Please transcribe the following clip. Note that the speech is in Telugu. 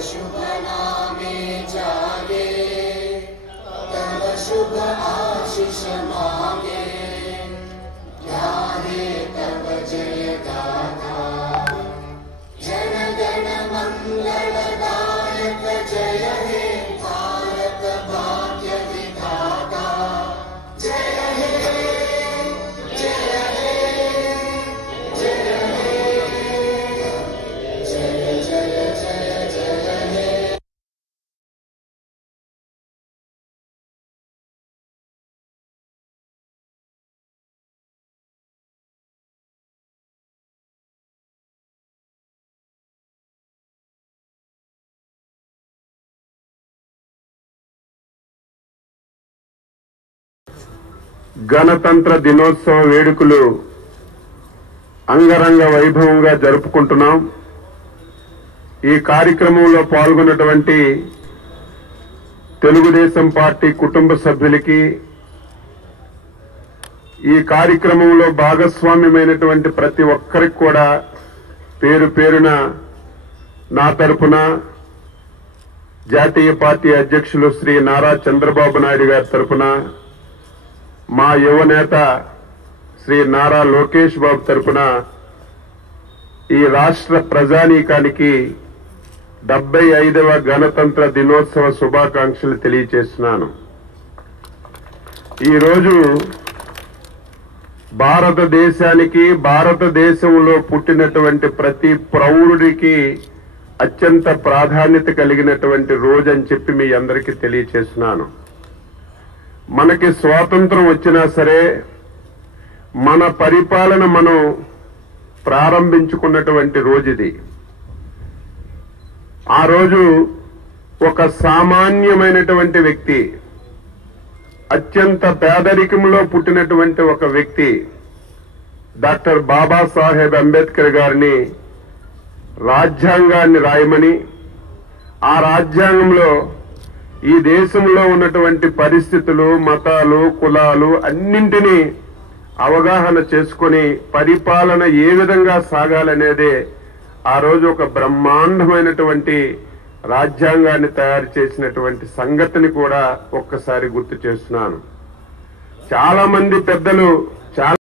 शुभ नामे जागे, तव शुभ आशीष मांगे, गाहे तव जय गाथा। जन गण मंगलदायक जय हे भारत भाग्य विधाता। जय हे जय हे जय हे जय जय जय जय हे। గణతంత్ర దినోత్సవ వేడుకలు అంగరంగ వైభవంగా జరుపుకుంటున్నాం. ఈ కార్యక్రమంలో పాల్గొన్నటువంటి తెలుగుదేశం పార్టీ కుటుంబ సభ్యులకి, ఈ కార్యక్రమంలో భాగస్వామ్యమైనటువంటి ప్రతి ఒక్కరికి కూడా పేరు పేరున నా తరపున జాతీయ పార్టీ అధ్యక్షులు శ్రీ నారా చంద్రబాబు నాయుడు గారి తరపున, మా యువనేత శ్రీ నారా లోకేష్ బాబు తరపున ఈ రాష్ట్ర ప్రజానీకానికి 75వ గణతంత్ర దినోత్సవ శుభాకాంక్షలు తెలియజేస్తున్నాను. ఈరోజు భారతదేశానికి, భారతదేశంలో పుట్టినటువంటి ప్రతి ప్రౌఢుడికి అత్యంత ప్రాధాన్యత కలిగినటువంటి రోజు అని చెప్పి మీ అందరికీ తెలియజేస్తున్నాను. మనకి స్వాతంత్రం వచ్చినా సరే మన పరిపాలన మనం ప్రారంభించుకున్నటువంటి రోజు ఇది. ఆ రోజు ఒక సామాన్యమైనటువంటి వ్యక్తి, అత్యంత పేదరికంలో పుట్టినటువంటి ఒక వ్యక్తి డాక్టర్ బాబాసాహెబ్ అంబేద్కర్ గారిని రాజ్యాంగాన్ని రాయమని, ఆ రాజ్యాంగంలో ఈ దేశంలో ఉన్నటువంటి పరిస్థితులు, మతాలు, కులాలు అన్నింటినీ అవగాహన చేసుకుని పరిపాలన ఏ విధంగా సాగాలనేదే ఆ రోజు ఒక బ్రహ్మాండమైనటువంటి రాజ్యాంగాన్ని తయారు చేసినటువంటి సంగతిని కూడా ఒక్కసారి గుర్తు చేస్తున్నాను. చాలా మంది పెద్దలు